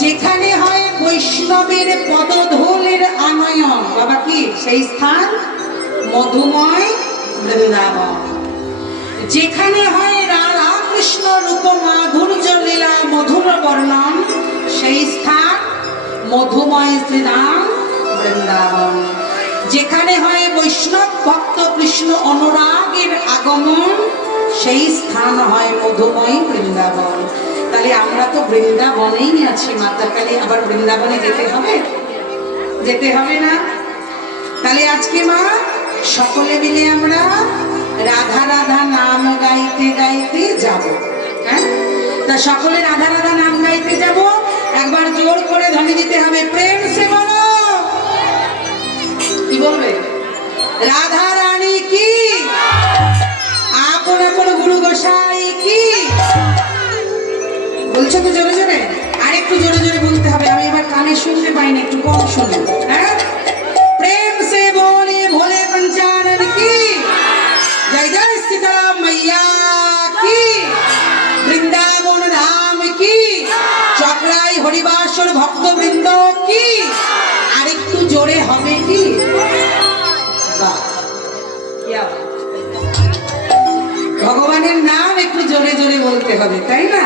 যেখানে হয় বৈষ্ণবের পদধূলির আনয়ন, বাবা কি সেই স্থান মধুময় বৃন্দাবন। যেখানে হয় রাধা কৃষ্ণ রূপ মাধুর্য লীলা মধুর বর্ণন, সেই স্থান মধুময় শ্রীধাম বৃন্দাবন। যেখানে হয় বৈষ্ণব ভক্ত কৃষ্ণ অনুরাগের আগমন, সেই স্থান হয় মধুময় বৃন্দাবন। তাহলে আমরা তো বৃন্দাবনেই আছি মাতা কালী, আবার বৃন্দাবনে যেতে হবে? যেতে হবে না? তাহলে আজকে মা সকলে মিলে আমরা রাধা রাধা নাম গাইতে গাইতে যাব। হ্যাঁ, তা সকলে রাধা রাধা নাম গাইতে যাব। একবার জোর করে ধ্বনি দিতে হবে, প্রেম সে বলো। কি বলবে? রাধা রানী কি, আপন আপন গুরু গোসাই কি। বলছো তো জোরে জোরে? আর একটু জোরে জোরে বলতে হবে, আমি এবার কানে শুনতে পাই না, একটু কম শুনে। হ্যাঁ, প্রেম সে বলে ভোলে পঞ্চানন কি, জয় জয় সীতারাম मैया কি, বৃন্দাবন ধাম কি, চক্রাই হরিবাসর ভক্তবৃন্দ কি। আর একটু জোরে হবে কি? ভগবানের নাম একটু জোরে জোরে বলতে হবে, তাই না?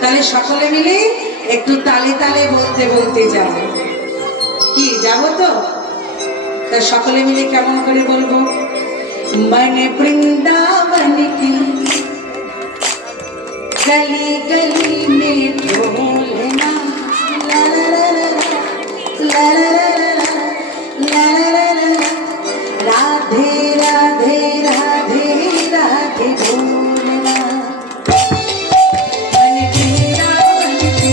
তাহলে সকলে মিলে একটু তালে তালে বলতে বলতে যাব। কি যাবো তো? তা সকলে মিলে কেমন করে বলবো? मन वृंदावन की गली गली में ढोलना, ला ला ला ला ला ला ला ला, राधे राधे राधे राधे बोलना। मन वृंदावन की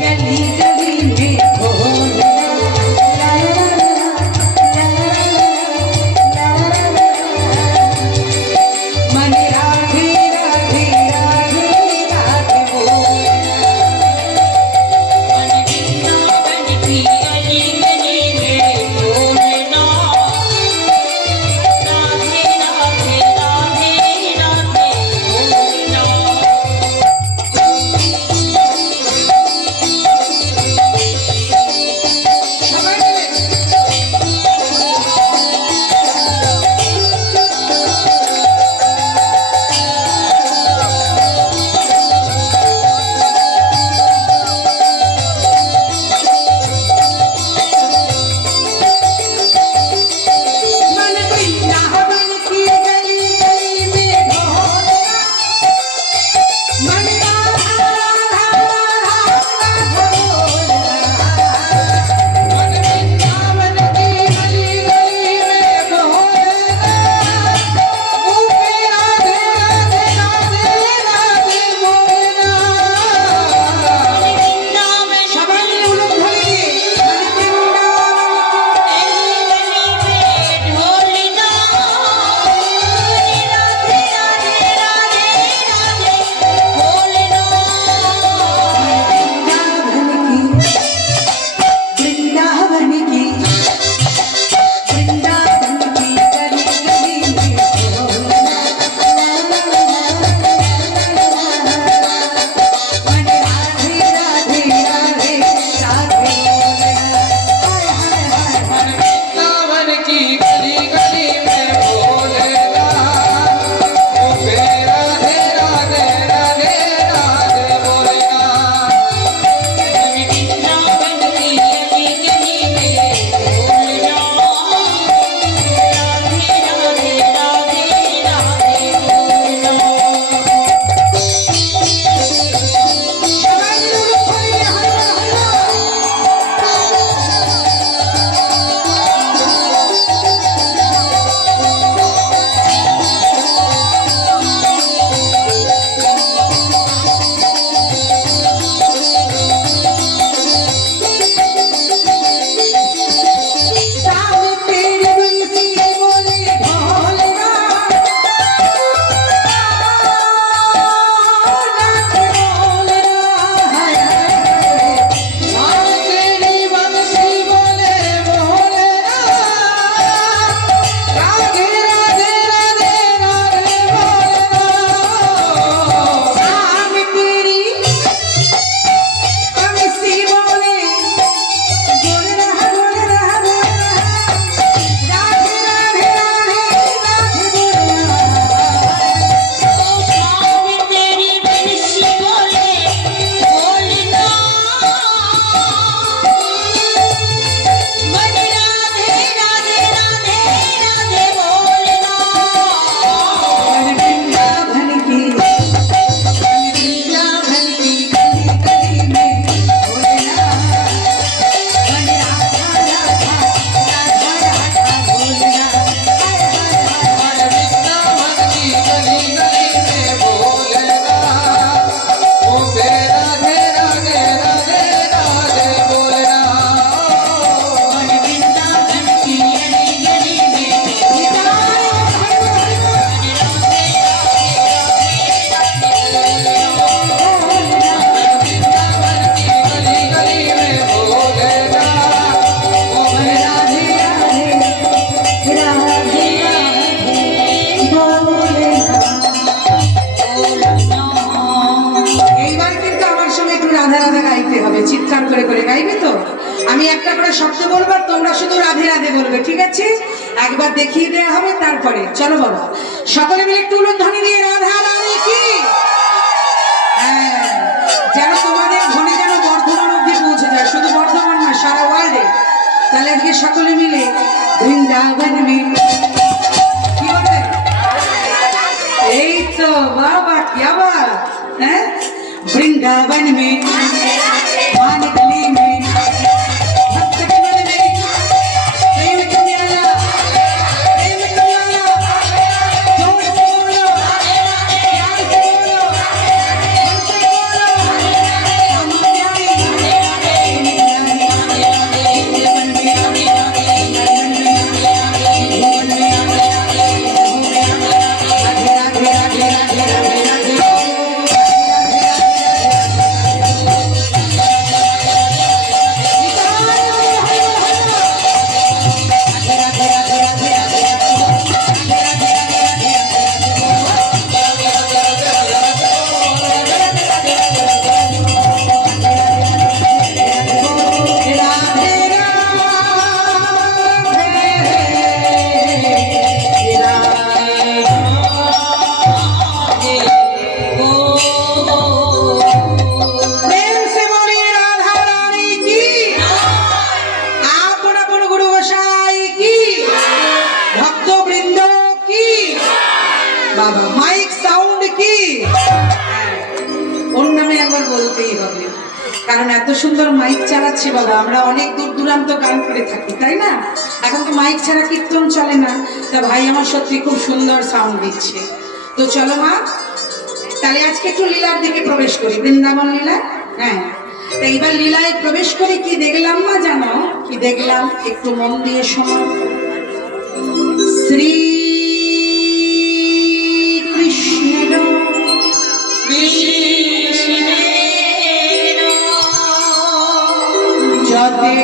गली गली में ढोलना, ला ला ला मन राधे राधे राधे राधे बोल। রাধে রাধে গাইতে হবে, চিৎকার করে করে গাইবে তো। আমি একটা করে শব্দ বলবো, তোমরা শুধু রাধে রাধে বলবে, ঠিক আছে? একবার দেখিয়ে দেওয়া হবে, তারপরে চলো বলো সকলে মিলে একটু উলুধ্বনি দিয়ে রাধা রানী কি। হ্যাঁ, যেন তোমাদের ধ্বনি যেন বর্ধমান অব্দি পৌঁছে যায়, শুধু বর্ধমান না, সারা ওয়ার্ল্ডে। তাহলে আজকে সকলে মিলে বৃন্দাবন মে কি বলবে? এই তো বাবা, কি আবার, হ্যাঁ, वृंदावन में मानगली में भक्त कमल में प्रेम कन्याला जोर से बोलो, प्यार से बोलो, मन से बोलो, रामाप्यारी কারণ এত সুন্দর মাইক চালাচ্ছে বাবা, আমরা অনেক দূর দূরান্ত গান করে থাকি, তাই না? এখন তো মাইক ছাড়া কীর্তন চলে না। তা ভাই আমার সত্যি খুব সুন্দর সাউন্ড দিচ্ছে। তো চলো মা, তাহলে আজকে একটু লীলার দিকে প্রবেশ করি, বৃন্দাবন লীলা। হ্যাঁ, তা এইবার লীলায় প্রবেশ করে কি দেখলাম মা জানো? কি দেখলাম একটু মন দিয়ে শোনো। শ্রী কৃষ্ণ যতে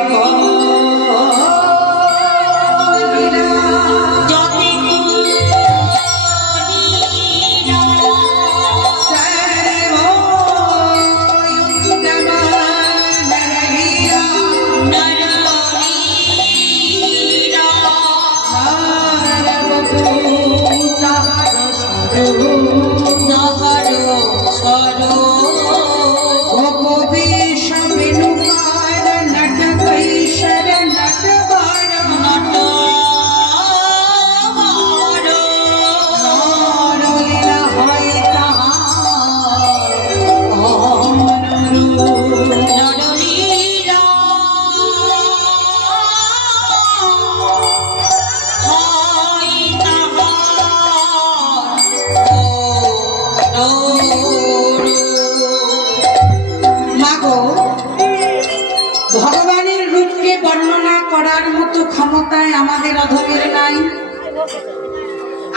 ভগবানের রূপকে বর্ণনা করার মতো ক্ষমতায় আমাদের অধমের নাই।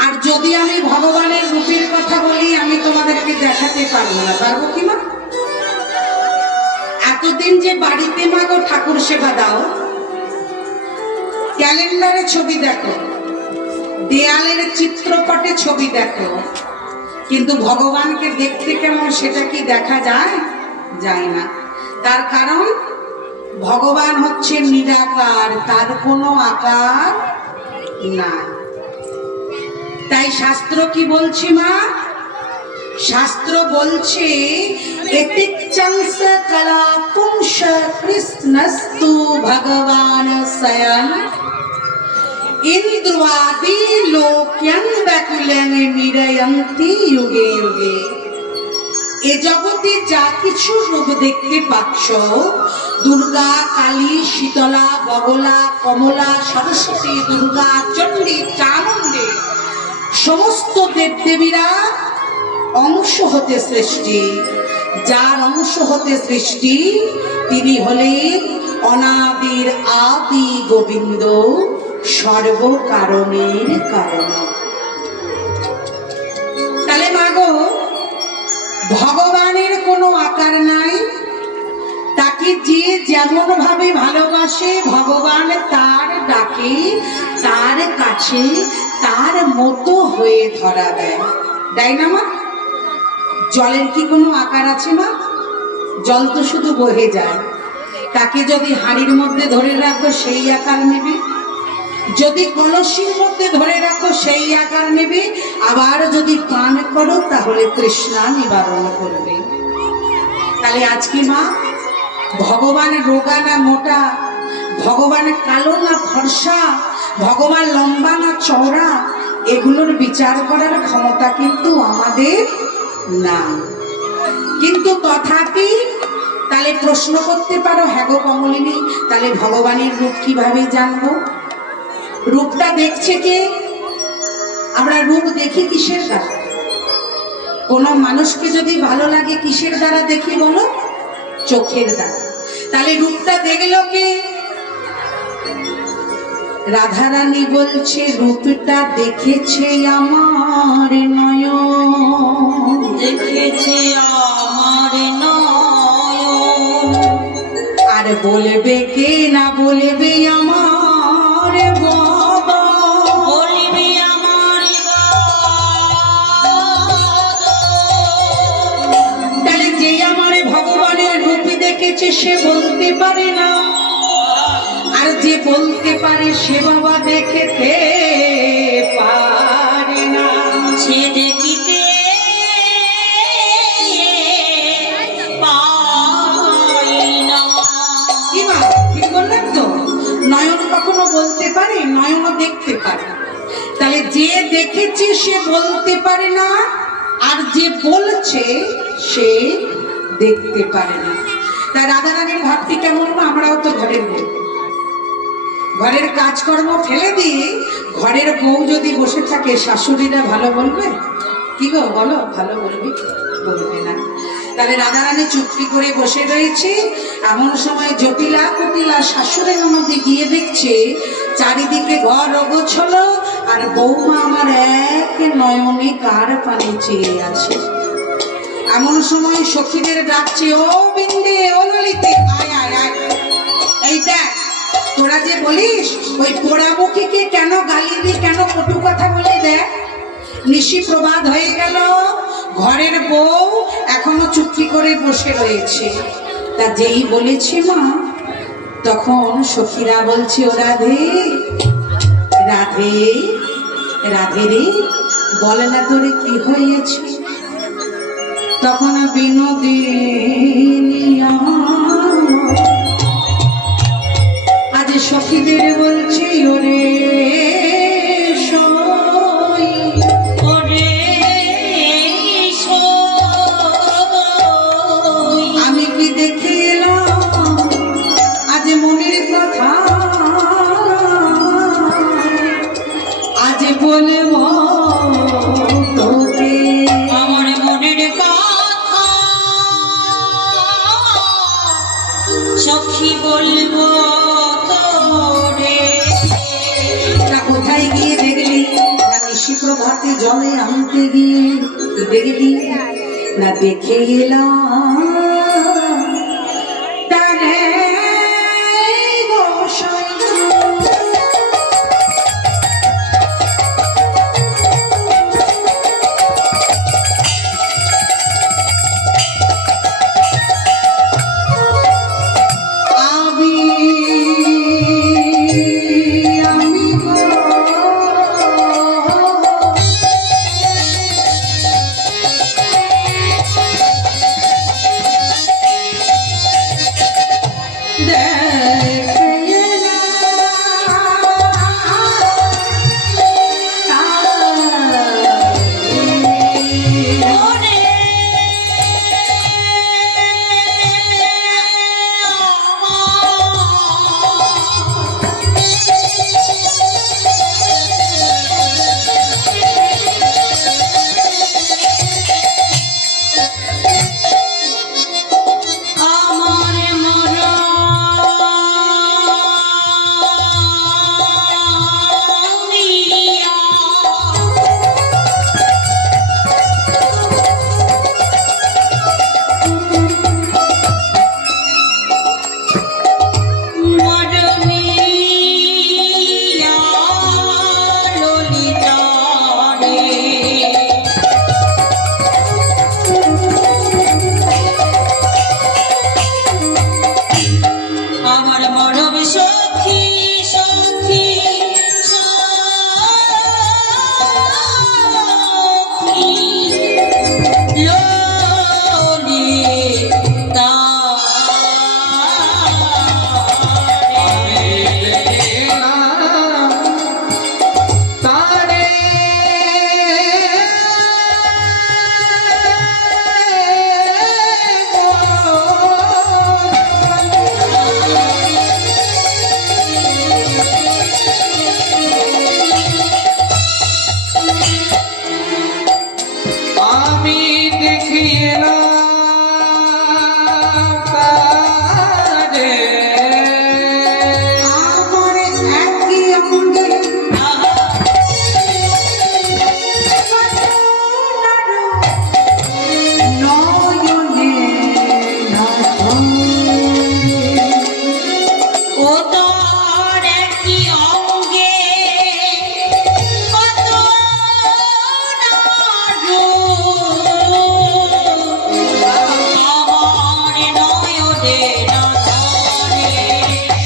আর যদি আমি ভগবানের রূপের কথা বলি, আমি তোমাদেরকে দেখাতে পারবো না। পারবো কি না? এতদিন যে বাড়িতে মাগো ঠাকুর সেবা দাও, ক্যালেন্ডারে ছবি দেখো, দেয়ালের চিত্রপটে ছবি দেখো, কিন্তু ভগবানকে দেখতে কেমন সেটা কি দেখা যায়? যায় না। তার কারণ ভগবান হচ্ছে নিরাকার, তার কোনো আকার না। তাই শাস্ত্র কি বলছে মা? শাস্ত্র বলছে এতিচ্ছংস কলা পুংস কৃষ্ণস্তু ভগবান স্বয়ং ইন্দ্রবাদী লোক্যং ব্যাকুলং নিরয়ন্তি যুগে যুগে। এ জগতে যা কিছু রূপ দেখতে পাচ্ছ, দুর্গা, কালী, শীতলা, বগলা, কমলা, সরস্বতী, দুর্গা, চণ্ডী, চামুণ্ডী, সমস্ত দেবদেবীরা অংশ হতে সৃষ্টি। যার অংশ হতে সৃষ্টি তিনি হলেন অনাদির আদি গোবিন্দ, সর্বকারণের কারণ। তাহলে মাগো, ভগবানের কোনো আকার নাই। তাকে যে যেমন ভাবে ভালোবাসে, ভগবান তার ডাকে, তার কাছে তার মতো হয়ে ধরা দেয়। দেয় না মা? জলের কি কোনো আকার আছে মা? জল তো শুধু বহে যায়, তাকে যদি হাঁড়ির মধ্যে ধরে রাখো সেই আকার নেবে, যদি কলসির মধ্যে ধরে রাখো সেই আকার নেবে, আবার যদি পান করো তাহলে তৃষ্ণা নিবারণ করবে। তাহলে আজকে মা, ভগবান রোগা না মোটা, ভগবান কালো না ফর্সা, ভগবান লম্বা না চওড়া, এগুলোর বিচার করার ক্ষমতা কিন্তু আমাদের না। কিন্তু তথাপি তাহলে প্রশ্ন করতে পারো, হ্যাঁ গো কমলিনী, তাহলে ভগবানের রূপ কিভাবে জানবো? রূপটা দেখছে কে? আমরা রূপ দেখি কিসের দ্বারা? কোন মানুষকে যদি ভালো লাগে কিসের দ্বারা দেখি বলো? চোখের দ্বারা। তাহলে রূপটা দেখলো কে? রাধারানী বলছে রূপটা দেখেছে আমার নয়ন, দেখেছে আমার নয়ন, আর বলবে কে না বলবে আমার বাবা, বলবে আমার বাবা। তাহলে যে আমার ভগবানের রূপ দেখেছে সে বলতে পারে না, আর যে বলতে পারে সে বাবা দেখতে পারে না। সে দেখিতে পায় না। কি মা ঠিক বললেন তো? নয়ন কখনো বলতে পারে, নয়নও দেখতে পারে। তাহলে যে দেখেছে সে বলতে পারে না, আর যে বলছে সে দেখতে পারে না। তাই রাধারানীর ভাবটি কেমন? আমরাও তো ঘরের বউ, ঘরের কাজকর্ম ফেলে দিয়ে ঘরের বউ যদি বসে থাকে, শাশুড়িরা ভালো বলবে? কি গো বলো, ভালো বলবে? বলবে না। তাহলে রাধারানী চুপটি করে বসে রয়েছে। এমন সময় জটিলা কুটিলা শাশুড়ি ননদি গিয়ে দেখছে চারিদিকে ঘর অগোছলো, আর বৌমা আমার এক নয়নে কার পানে চেয়ে আছে। এমন সময় সখীদের ডাকছে, ও বিন্দে, ও ললিতে, আয় আয় আয়, এই দেখ তোরা যে বলিস ওই পোড়ামুখীকে কেন গালি দি, কেন কটু কথা বলে, দেখ নিশি প্রবাদ হয়ে গেল, ঘরের বউ এখনো চুপটি করে বসে রয়েছে। তা যেই বলেছে মা, তখন সখীরা বলছে, ও রাধে রাধে রাধে রে, বলে না তোরে কি হয়েছে? তখন বিনোদিনী আজ সখীদের বলছে, ওরে সই, ওরে সই, আমি কি দেখে এলাম আজ মনের কথা, আজ বলব তোকে আমার মনের কথা, সখী বলবো তোরে। তা কোথায় গিয়ে দেখলি? না নিশি প্রভাতে জলে আনতে গিয়ে দেখলি? না দেখে এলাম তারে গোসাই।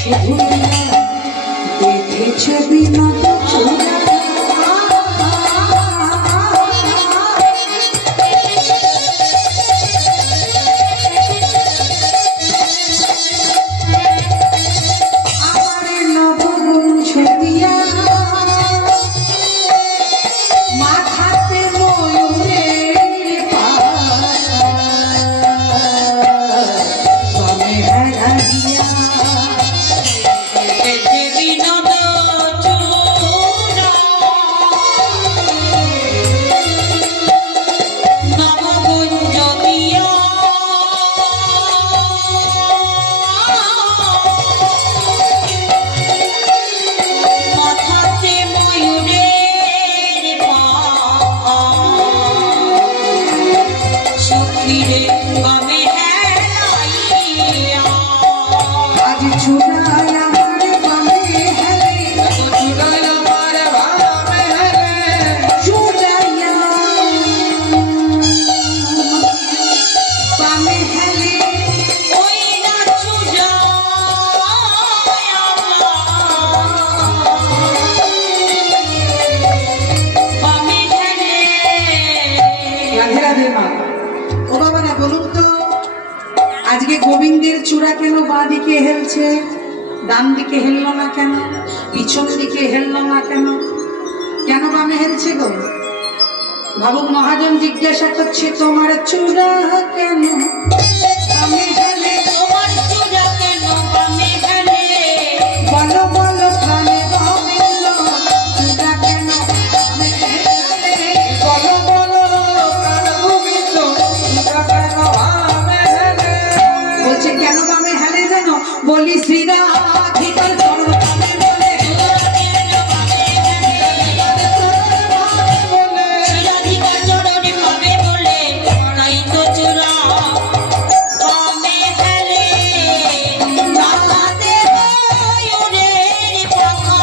শুধু দেখেছে বিনোদ চূড়া গোবিন্দের চূড়া কেন বাঁ দিকে হেলছে, ডান দিকে হেললো না কেন, পিছন দিকে হেললো না কেন, কেন বামে হেলছে গো? ভাবুক মহাজন জিজ্ঞাসা করছে তোমার চূড়া কেন বামে হেলে, তোমার চূড়া কেন বামে হেলে, বলো বলো প্রাণে গোবিন্দ চূড়া কেন বামে হেলে, বলো বলো প্রাণ গোবিন্দ চূড়া কেন বামে হেলে। বলছে কেন বামে হেলে জানো? বলি শ্রীরাধিকার চরণ বামে বলে, শ্রীরাধিকার চরণ বামে বলে, তাই তো চূড়া বামে হেলে। রাধাতে ময়ূরের পাখা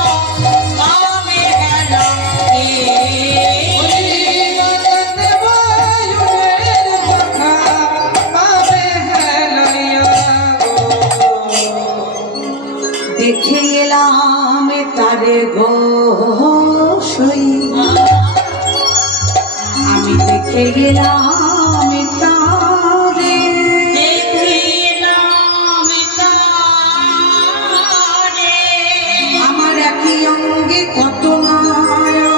বামে হেলা, রাধাতে ময়ূরের পাখা বামে হেলাইয়া। দেখে এলাম তারে গো সই, আমি দেখে গেলাম তারে, দেখে এলাম তারে, আমার একই অঙ্গে কত মায়া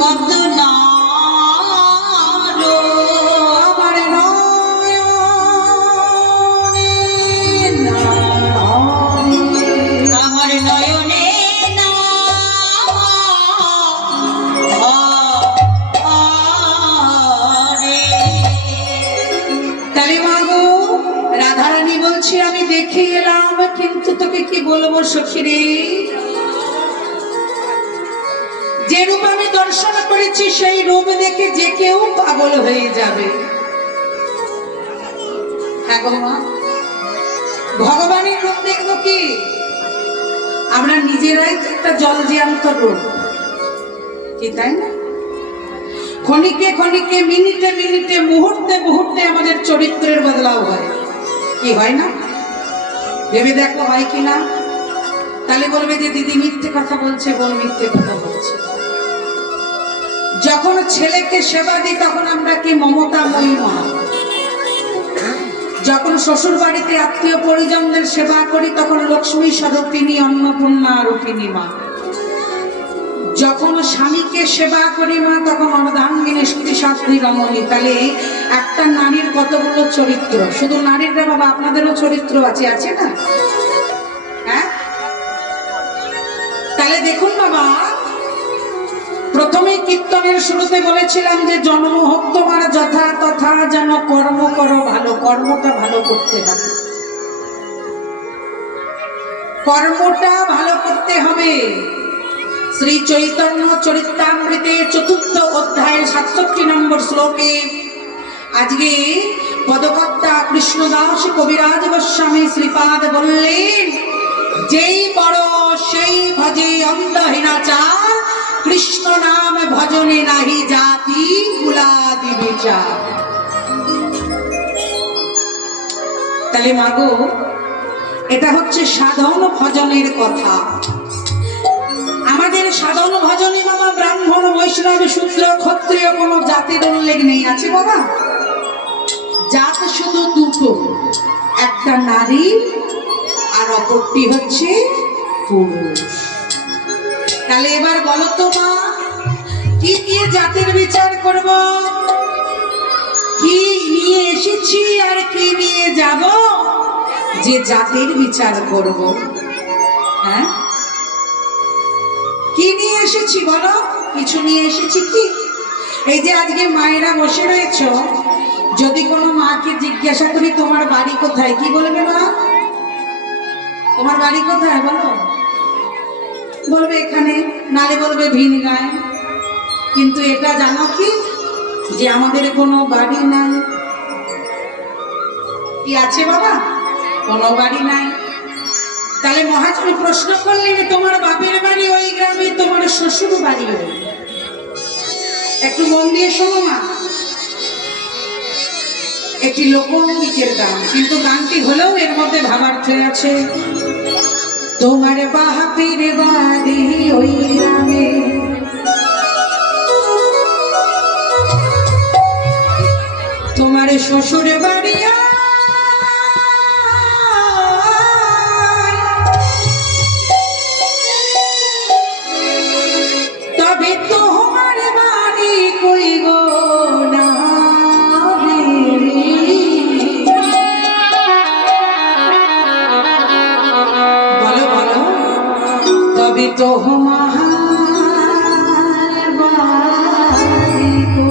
কত নারো, আমার আমার নয়নে না তাহলে মাগো রাধারানী বলছি আমি দেখে এলাম, কিন্তু তোকে কি বলবো সখী রে, যে রূপ আমি দর্শন করেছি সেই রূপ দেখে যে কেউ পাগল হয়ে যাবে। হ্যাঁ গো মা, ভগবানের রূপ দেখবো কি? আমরা নিজেরাই একটা জল জ্যান্ত রূপ, কি তাই না? ক্ষণিকে ক্ষণিকে, মিনিটে মিনিটে, মুহূর্তে মুহূর্তে আমাদের চরিত্রের বদলাও হয়, কি হয় না? ভেবে দেখো হয় কি না? তাহলে বলবে যে দিদি মিথ্যে কথা বলছে, বোন মিথ্যে কথা বলছে। যখন ছেলেকে সেবা দিই তখন আমরা কি মমতাময়ী মা, যখন শ্বশুর বাড়িতে আত্মীয় পরিজনদের সেবা করি তখন লক্ষ্মী স্বরূপিণী অন্নপূর্ণা রূপিণী মা, যখন স্বামীকে সেবা করি মা তখন অর্ধাঙ্গিনী স্ত্রী রমণী। তাহলে একটা নারীর কতগুলো চরিত্র, শুধু নারীরা বাবা আপনাদেরও চরিত্র আছে, আছে না? হ্যাঁ, তাহলে দেখুন বাবা, প্রথমে কীর্তনের শুরুতে বলেছিলাম যে জন্ম হোক তোমার যথা তথা, যেন কর্ম করো ভালো, কর্মটা ভালো করতে হবে, কর্মটা ভালো করতে হবে। শ্রী চৈতন্য চরিতামৃতে ৪র্থ অধ্যায়ের ৬৭ নম্বর শ্লোকে আজকে পদকর্তা কৃষ্ণদাস কবিরাজ গোস্বামী শ্রীপাদ বললেন, যেই বড় সেই ভজে অন্ধহীনাচার, কৃষ্ণ নাম ভজনে নাহি জাতি কুলাদি বিচার। তাহলে মাগো, এটা হচ্ছে সাধন ভজনের কথা। আমাদের সাধন ভজনে বাবা ব্রাহ্মণ বৈষ্ণব শূদ্র ক্ষত্রিয় কোনো জাতির উল্লেখ নেই, আছে বাবা? জাত শুধু দুটো, একটা নারী আর অপরটি হচ্ছে পুরুষ। তাহলে এবার বলো তো মা, কি দিয়ে জাতের বিচার করব? কি নিয়ে এসেছি আর কি নিয়ে যাব যে জাতের বিচার করব? হ্যাঁ, কি নিয়ে এসেছি বলো? কিছু নিয়ে এসেছি কি? এই যে আজকে মায়েরা বসে রয়েছ, যদি কোনো মাকে জিজ্ঞাসা করি তোমার বাড়ি কোথায়, কি বলবে মা? তোমার বাড়ি কোথায় বলো? বলবে এখানে, নালে বলবে ভিনগাঁয়। কিন্তু এটা জানো কি, যে আমাদের কোনো বাড়ি নাই। কি আছে বাবা? কোনো বাড়ি নাই। তাহলে মহাজন প্রশ্ন করলেন, তোমার বাপের বাড়ি ওই গ্রামে, তোমার শ্বশুর বাড়ি ওই। একটু মন দিয়ে শোনো না, একটি লোকগীতের গান, কিন্তু গানটি হলেও এর মধ্যে ভাবার্থ আছে। তোমার বাপের বাড়ি ওই গ্রামে, তোমার শ্বশুর বাড়ি তবে তোমার বাড়ি কই গো না রে? বলো বলো, তবে তোমার বাড়ি গো।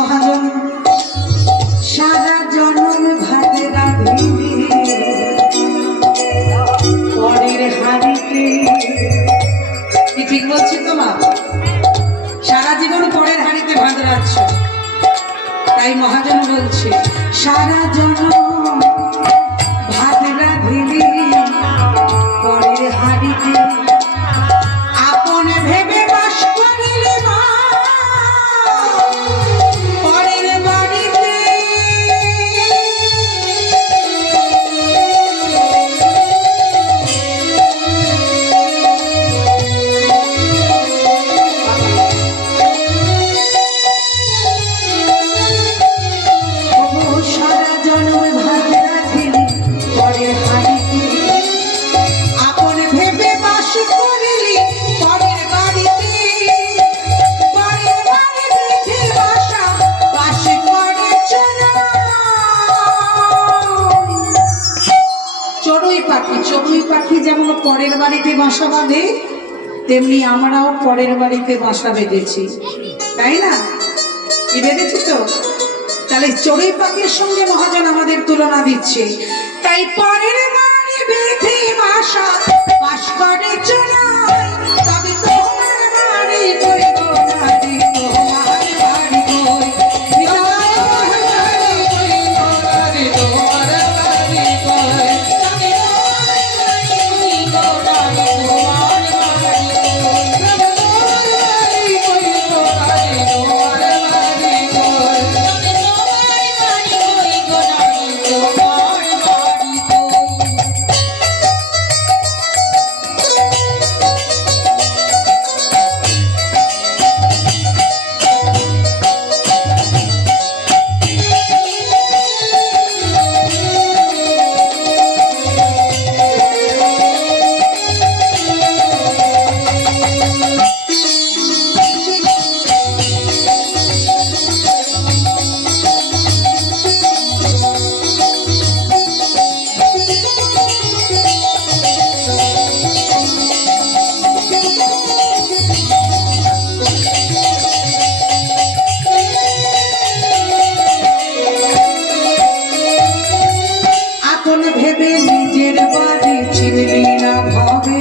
মহাজন সারা জনম ভাত রাঁধিলি পরের হাড়িতে। কি ঠিক বলছি তো মা? সারা জীবন পরের হাড়িতে ভাত রাঁধছ, তাই মহাজন বলছে সারা জনম ভাত রাঁধিলি পরের হাড়িতে, আপন ভেবে বাস করিলে মা পরের বাড়িতে। সারা জনম ভাত রাঁধিলি পরের হাড়িতে, আপন ভেবে বাস করিলি পরের বাড়িতে। পরের বাড়িতে বাসা বাস করে চড়ুই পাখি। চড়ুই পাখি যেমন পরের বাড়িতে বাসা বাঁধে, তেমনি আমরাও পরের বাড়িতে বাসা বেঁধেছি, তাই না? কি বেঁধেছি তো? তাহলে চড়ুই পাখির সঙ্গে মহাজন আমাদের তুলনা দিচ্ছে। তাই পরের বাড়ি বেঁধে বাসা বাস করে চড়াই, তবে তোমার বাড়ি কই গো নারী, তোমার বাড়ি কই, তোমার বাড়ি কই গো নারী, তোমার বাড়ি কই, তবে তোমার বাড়ি কই গো নারী, তোমার বাড়ি কই, তবে তোমার বাড়ি কই গো নারী, তোমার বাড়ি কই, তবে তোমার বাড়ি কই গো নারী, তোমার বাড়ি কই। আপন ভেবে নিজের বাড়ি চিনলি না ভাবে,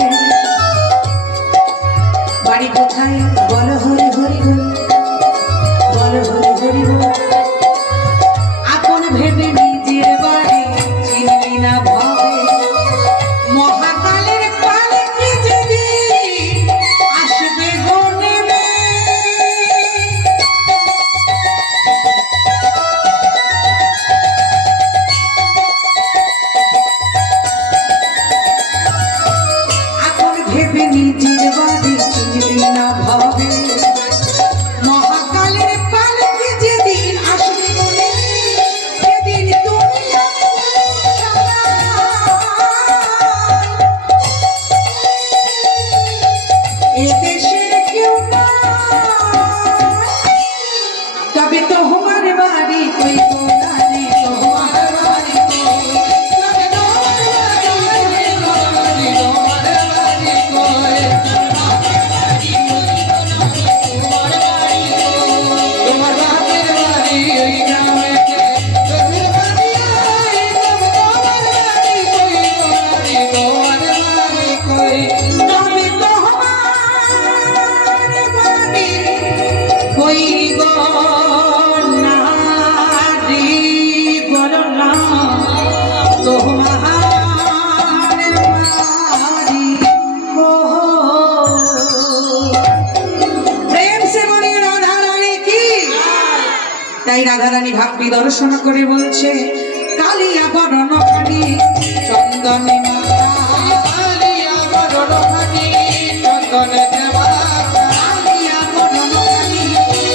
বাড়ি কোথায় বল হরি হরি বল, বল হরি হরি বল। আপন ভেবে নিজের বাড়ি চিনলি না ভাবে, মহাকালের পালকি যেদিন আসবে গো নেমে। আপন ভেবে নিজের বাড়ি চিনলি না ভাবে, মহাকালের পালকি যেদিন আসবে গো নেমে, সেদিন তুমি আমি সবাই এদেশের কেউ নাই, তবে তোমার বাড়ি কই গো নারী, তোমার বাড়ি কই, তবে তোমার বাড়ি কই গো নারী, তোমার বাড়ি কই, তোমার বাড়ি কই গো নারী, তোমার বাড়ি কই, তোমার বাপের বাড়ি ওই গ্রামেতে, তোদের বাড়ি ওই, তবে তোমার বাড়ি কই গো নারী, তোমার বাড়ি কই, তবে তোমার বাড়ি কই গো নারী, বলো না তোমার বাড়ি কই। প্রেম সে বলে রাধা রানী কি। তাই রাধা রানী ভাবি দর্শন করে বলছে কালিয়া বরণ খানি চন্দনে মাতা, কালিয়া বরণ খানি চন্দনে মাতা, কালিয়া বরণ খানি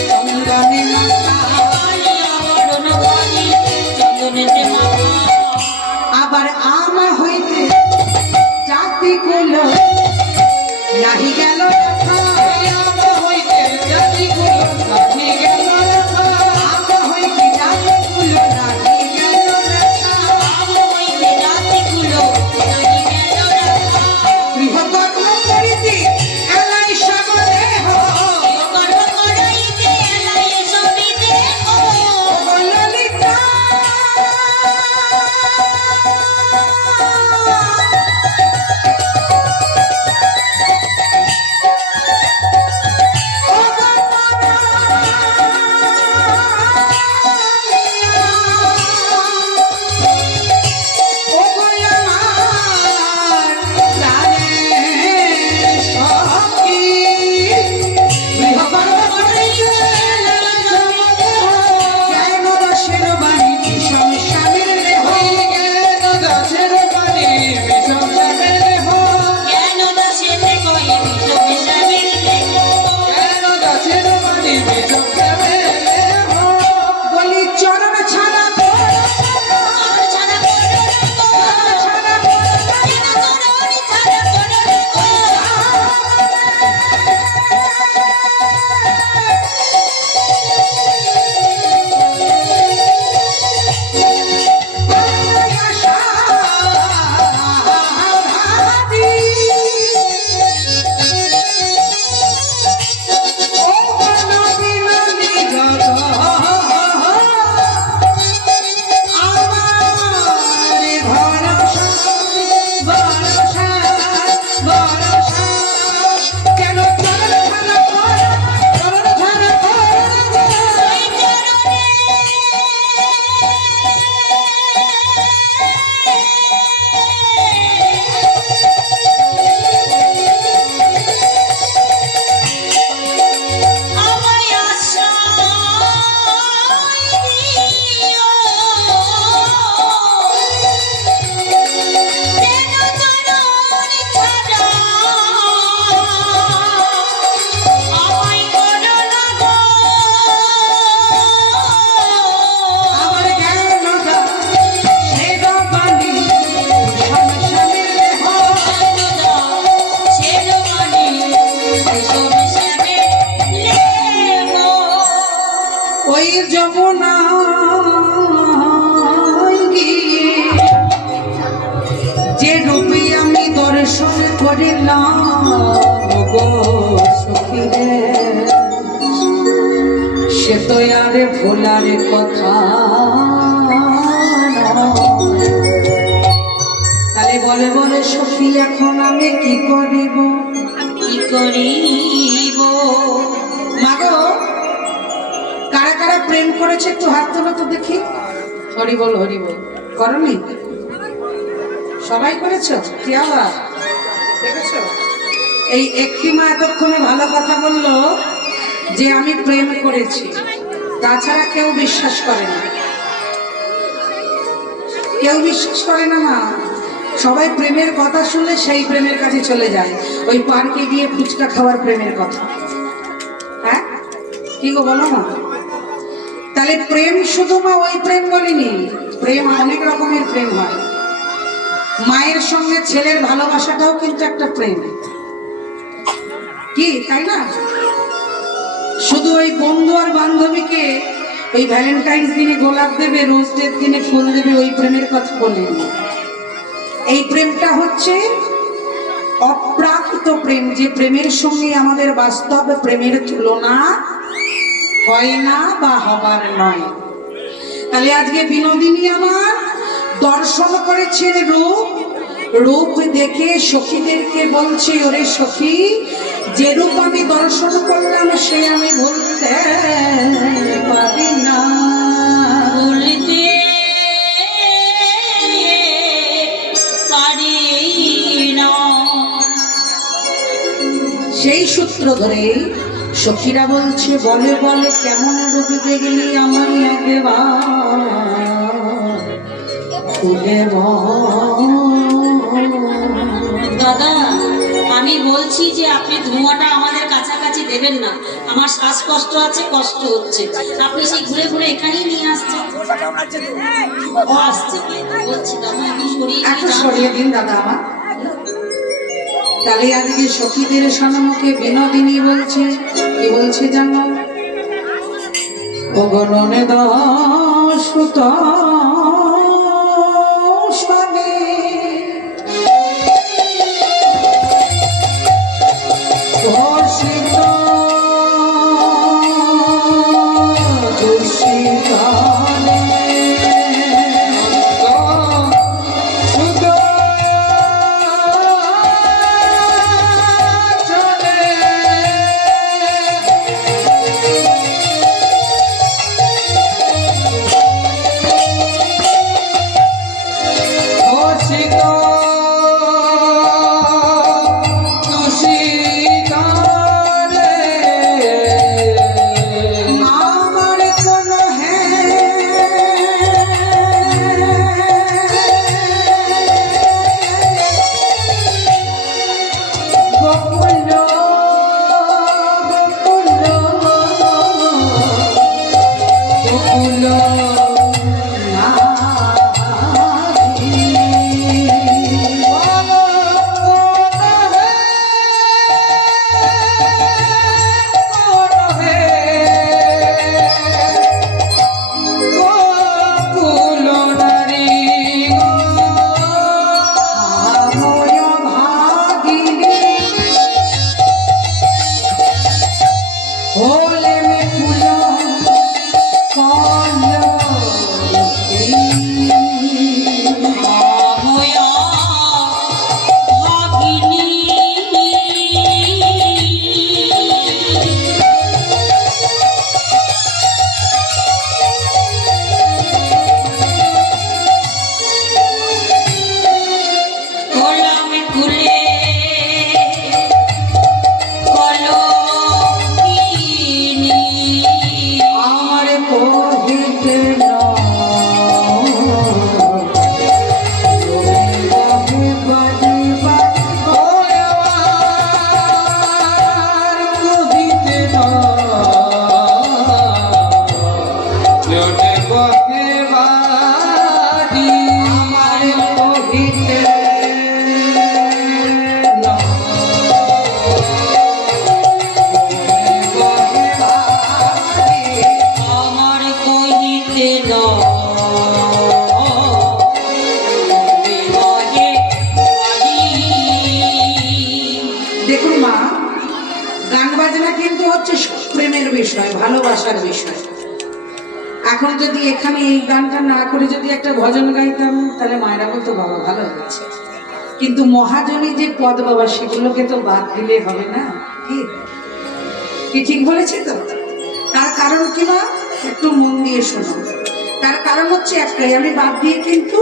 চন্দনে মাতা, কালিয়া বরণ খানি চন্দনে মাতা। আবার আমা হইতে জাতি কুল নাহি গেল রাখা, আমা হইতে জাতি কুল নাহি গেল রাখা, আমা হইতে জাতি কুল নাহি গেল রাখা, আমা হইতে জাতি কুল পারিলাম গো সখী রে, সে তো আর ভোলার কথা। তাহলে বলে বলে সখী এখন আমি কি করিব, কি করিব। মাগো কারা কারা প্রেম করেছে একটু হাত তোলো তো দেখি। হরি বল হরি বল। করনি? সবাই করেছো? কি আবার দেখেছো? এই একটি মা এতক্ষণে ভালো কথা বললো যে আমি প্রেম করেছি, তাছাড়া কেউ বিশ্বাস করে না, কেউ বিশ্বাস করে না মা। সবাই প্রেমের কথা শুনলে সেই প্রেমের কাছে চলে যায়, ওই পার্কে গিয়ে ফুচকা খাওয়ার প্রেমের কথা। হ্যাঁ কি গো বলো মা? তাহলে প্রেম শুধু মা ওই প্রেম বলিনি, প্রেম অনেক রকমের প্রেম হয়। মায়ের সঙ্গে ছেলের ভালোবাসাটাও কিন্তু একটা প্রেম, কি তাই না? শুধু ওই বন্ধু আর বান্ধবীকে ওই ভ্যালেন্টাইন্স দিনে গোলাপ দেবে, রোজ ডের দিনে ফুল দেবে, ওই প্রেমের কথা বলিনি। এই প্রেমটা হচ্ছে অপ্রাকৃত প্রেম, যে প্রেমের সঙ্গে আমাদের বাস্তব প্রেমের তুলনা হয় না বা হবার নয়। তাহলে আজকে বিনোদিনী আমার দর্শন করেছেন রূপ, রূপ দেখে সখীদেরকে বলছে ওরে সখী, যে রূপ আমি দর্শন করলাম সে আমি বলতে পারি না, বলতে পারি না। সেই সূত্র ধরে সখীরা বলছে বলে বলে কেমন রূপ দেখলি আমার আগে দাদা আমি বলছি যে আপনি ধোঁয়াটা আমাদের কাছাকাছি দেবেন না, আমার শ্বাসকষ্ট আছে, কষ্ট হচ্ছে। আপনি সেই ঘুরে ঘুরে এখানেই নিয়ে আসছেন। ও আসছে বলছি দাদা একটু সরিয়ে দিন দাদা আমার। তাহলে আজকে সখীদের সম্মুখে বিনোদিনী বলছে, কি বলছে জানো? অগণনে দাসুত বিষয়, ভালোবাসার বিষয়। এখন যদি এখানে এই গানটা না করে যদি একটা ভজন গাইতাম তাহলে মায়েরা বলতো বাবা ভালো হয়েছে, কিন্তু মহাজনী যে পদ বাবা সেগুলোকে তো বাদ দিলে হবে না। কি কি ঠিক বলেছি তো? তার কারণ কি মা, একটু মন দিয়ে শোনো। তার কারণ হচ্ছে একটাই, আমি বাদ দিয়ে কিন্তু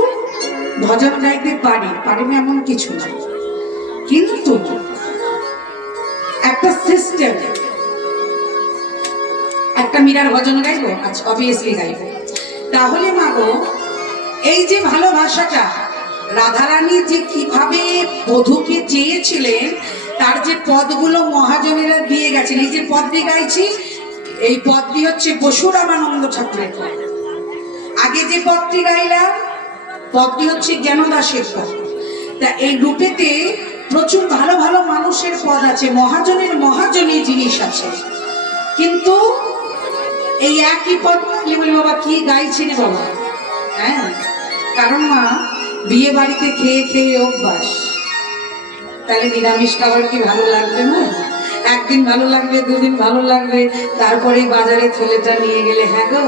ভজন গাইতে পারি না এমন কিছু না, কিন্তু একটা সিস্টেম, একটা মীরার ভজন গাইবো, আচ্ছা অবভিয়াসলি গাইবো। তাহলে মাগো এই যে ভালোবাসাটা রাধারানী যে কিভাবে বধূকে চেয়েছিলেন, তার যে পদগুলো মহাজনেরা দিয়ে গেছেন, এই যে পদটি গাইছি, এই পদটি হচ্ছে বসুরামানন্দ ঠাকুরের পদ। আগে যে পদটি গাইলাম পদটি হচ্ছে জ্ঞানদাসের পদ। তা এই রূপেতে প্রচুর ভালো ভালো মানুষের পদ আছে, মহাজনী জিনিস আছে, কিন্তু এই একই পদ বলি বাবা কি গাইছি রে বাবা। হ্যাঁ, কারণ মা বিয়ে বাড়িতে খেয়ে খেয়ে অভ্যাস, তাহলে নিরামিষ খাবার কি ভালো লাগবে না? একদিন ভালো লাগবে, দুদিন ভালো লাগবে, তারপরে বাজারে ছেলেটা নিয়ে গেলে হ্যাঁ গো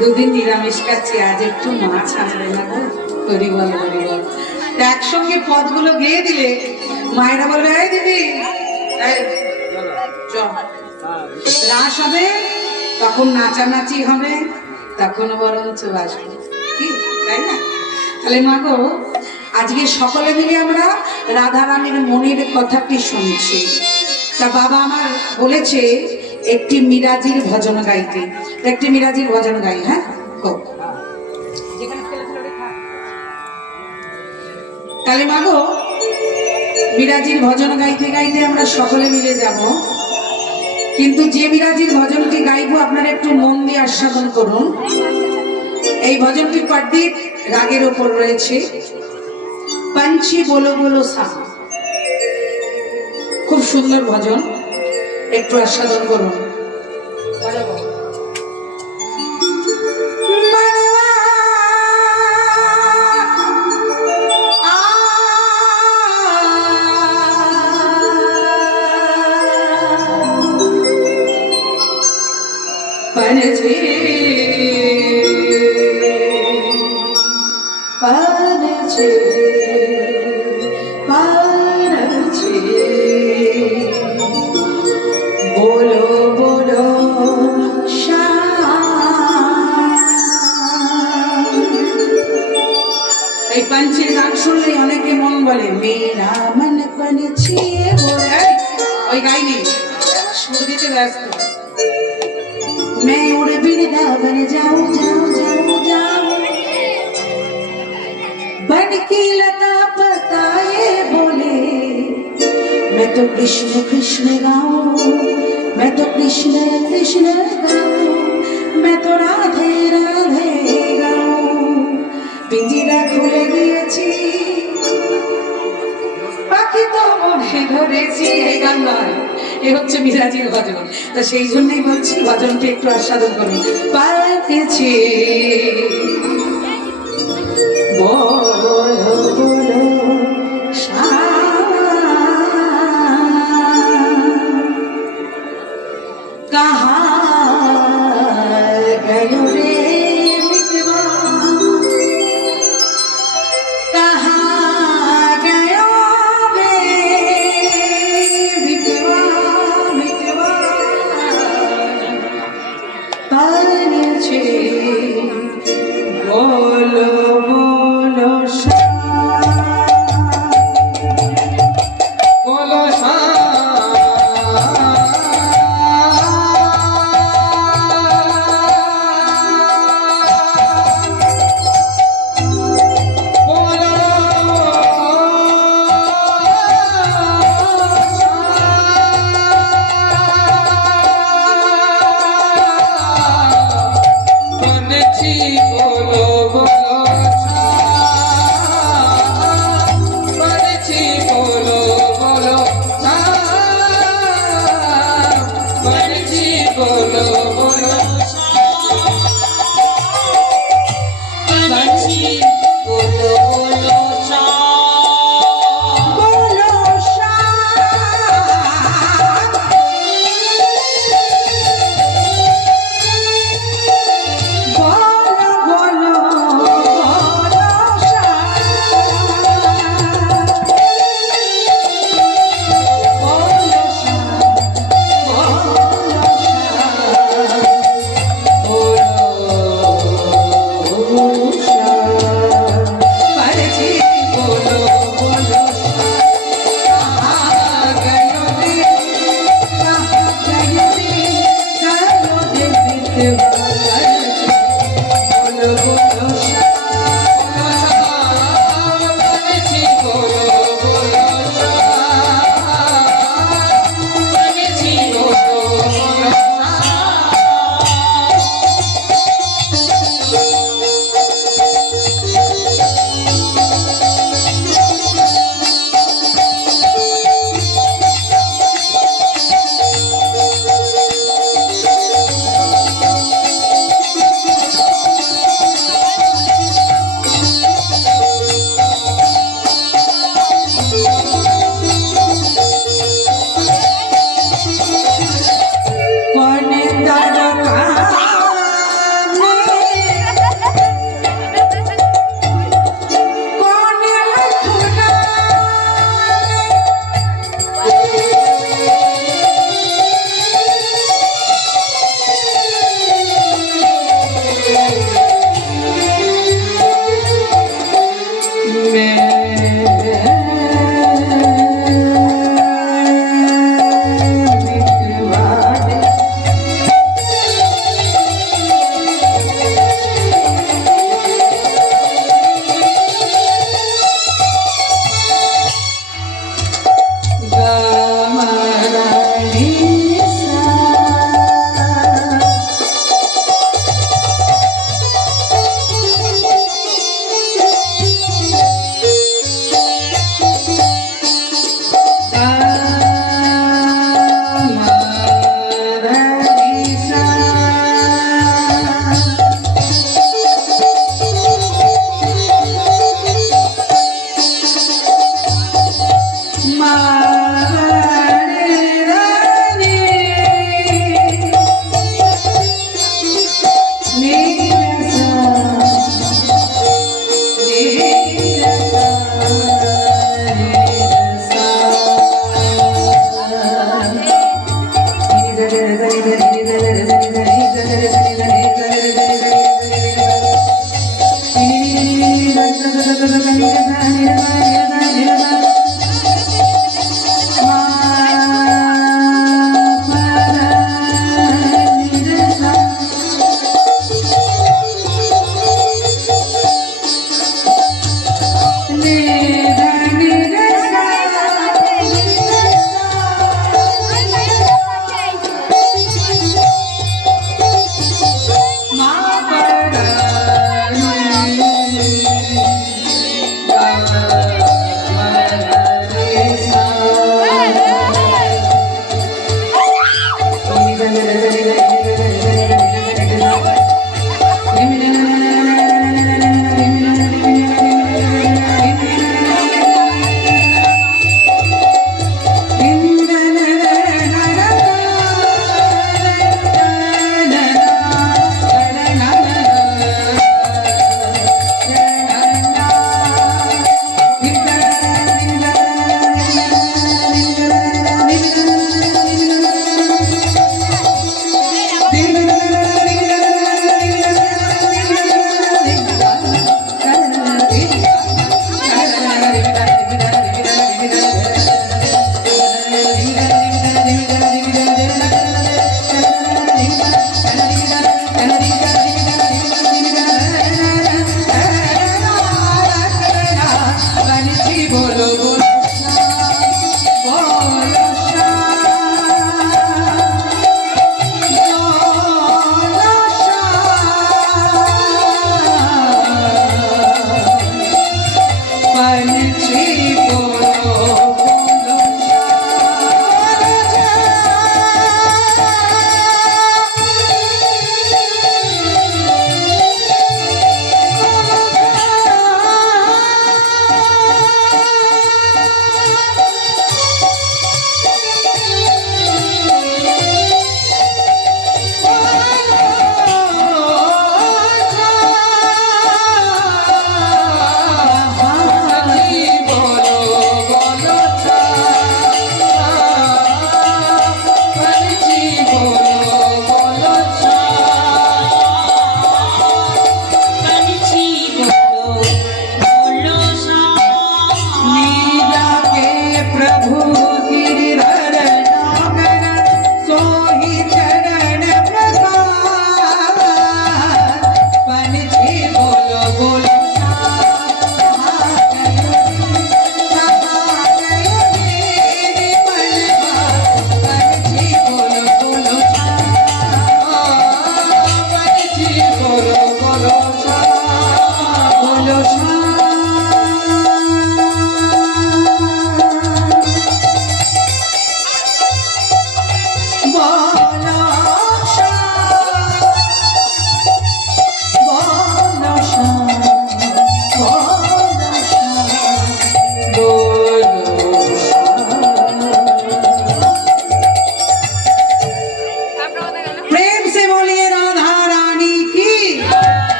দুদিন নিরামিষ খাচ্ছি, আজ একটু মাছ আনবে না গো, করি বল। একসঙ্গে পদগুলো গেয়ে দিলে মায়েরা বলবে এই দিদি রাস হবে, তখন নাচানাচি হবে, তখনও বরঞ্চ আসবে, কি তাই না? তাহলে মা গো আজকে সকলে মিলে আমরা রাধারানীর মনের কথাটি শুনছি। তা বাবা আমার বলেছে একটি মিরাজির ভজন গাইতে, একটি মিরাজির ভজন গাই। হ্যাঁ গো, তাহলে মা গো মিরাজির ভজন গাইতে গাইতে আমরা সকলে মিলে যাব, কিন্তু যে মিরাজির ভজনটি গাইবো আপনারা একটু মন দিয়ে আস্বাদন করুন। এই ভজনটি পার্টির রাগের ওপর রয়েছে, পাঞ্চি বলো বলো সা, খুব সুন্দর ভজন, একটু আস্বাদন করুন। बोलो बोलो এই পাঞ্চির গান শুনলে অনেকে মন বলে মেরা মন পঞ্চিয়ে বলে, ওই গাইনি সুর দিতে ব্যস্ত। मैं उड़ वृंदावन जाऊं जाऊं जाऊं जाऊं, बन की लता पताए बोले, मैं तो कृष्ण कृष्ण गाऊं, मैं तो कृष्ण कृष्ण गाऊं, मैं तो राधे राधे गाऊं, पिंजरा खुले दिएছি পাখি তো মনে ধরেছি। এই গান নয়, এ হচ্ছে মিরাজির ভজন। তা সেই জন্যই বলছি ভজনটি একটু আস্বাদন করুন। পাখি বলো বলো कहाँ गयो रे मितवा, कहाँ गयो रे मितवा, मितवा पानी छे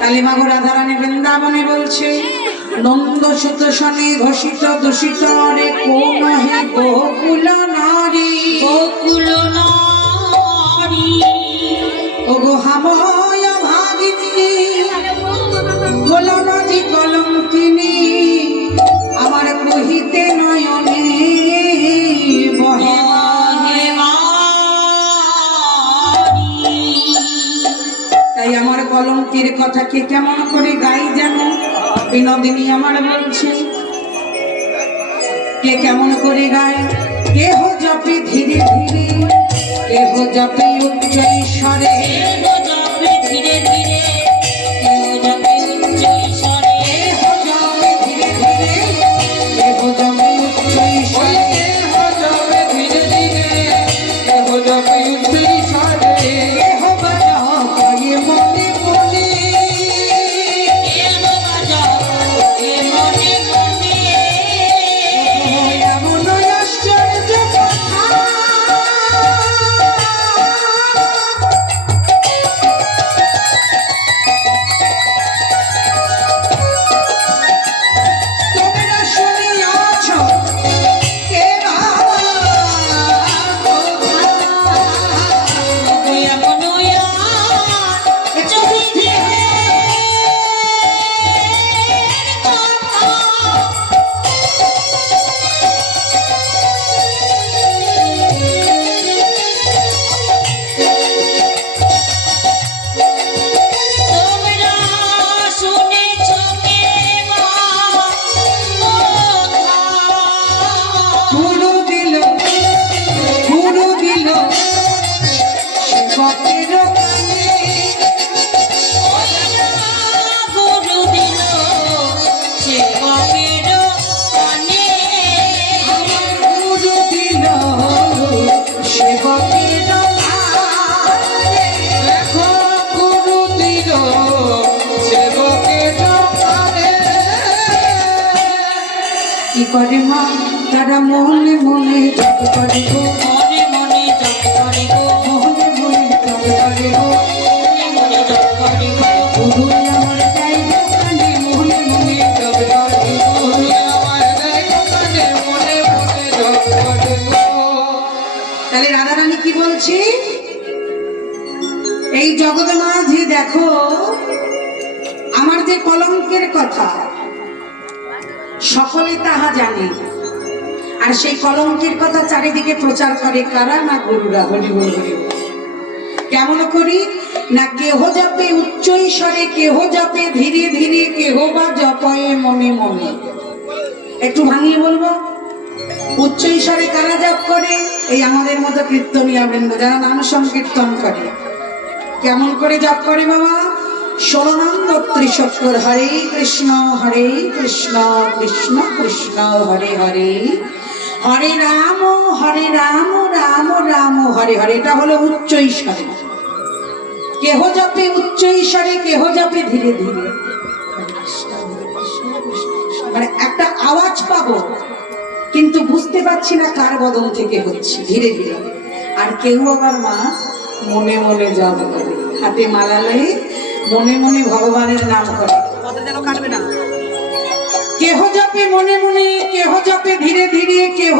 কালিমাগো রাধারানী বৃন্দাবনে বলছে নন্দ সুত শনি ঘোষিত দূষিত রে কোন হে গোকুল নারী গোকুল নারী ওগো হাময় ভাগিনী গোলমাঝি কলঙ্কিনী আমার কহিতে নয়নে বহে তাই আমার কলঙ্কের কথা কে কেমন করে গাই যেন বিনোদিনী আমার বলছে কে কেমন করে গায় কেহ জপে ধীরে ধীরে কেহ জপে উচ্চ ঈশ্বরে ধীরে ধীরে কেউ জপে উচ্চ ঈশ্বরে কেহ জপে ধীরে ধীরে কেহ জপে উচ্চ ঈশ্বরে কেহ জপে ধীরে ধীরে কেহ জপে উচ্চ ঈশ্বরে কেহ বাজাও পায়ে মনে মনে এমন আশ্চর্য কথা সেবকের কানে। গুরু দিল সেবকের কানে। আমার গুরু দিল সেবকের কানে। দেখো গুরু দিল সেবকের কানে। কি করে মা তারা মনে মনে জপ করে গো, মনে মনে জপ করে গো, মনে মনে জপ করে গো। মনে মনে জপ করে গো। গুরু আমার চাইব কানে, মনে মনে জপ করে গো। গুরু আমার চাইব কানে, মনে মনে জপ করে গো। তাহলে রাধারানী কি বলছি, এই জগৎ মাঝে দেখো আমার যে কলঙ্কের কথা সকলে তাহা জানে, আর সেই কলঙ্কের কথা চারিদিকে প্রচার করে কারা, না গুরুরা। হরি বল হরি বল। কেমন করি না, কেহ জপে উচ্চ স্বরে, কেহ জপে ধীরে ধীরে, কেহ বা জপয়ে মনে মনে। একটু ভাঙিয়ে বলবো, উচ্চ স্বরে কারা জপ করে, এই আমাদের মতো কীর্তনীয় বৃন্দ যারা নাম সংকীর্তন করে। কেমন করে জপ করে বাবা, 16 নং 32 অক্ষর, হরে কৃষ্ণ কৃষ্ণ কৃষ্ণ হরে হরে, হরে রাম রাম রাম হরে হরে। এটা হলো উচ্চ ঈশ্বরে। কেহ জপে উচ্চ ঈশ্বরে, কেহ জপে ধীরে ধীরে। মানে একটা আওয়াজ পাবো কিন্তু বুঝতে পারছি না কার বদন থেকে হচ্ছে, ধীরে ধীরে। আর কেউ আবার মা মনে মনে জপ করে, হাতে মালা লাগে, মনে মনে ভগবানের নাম করে, কেহ জপে মনে মনে, কেহ জপে ধীরে ধীরে, কেহ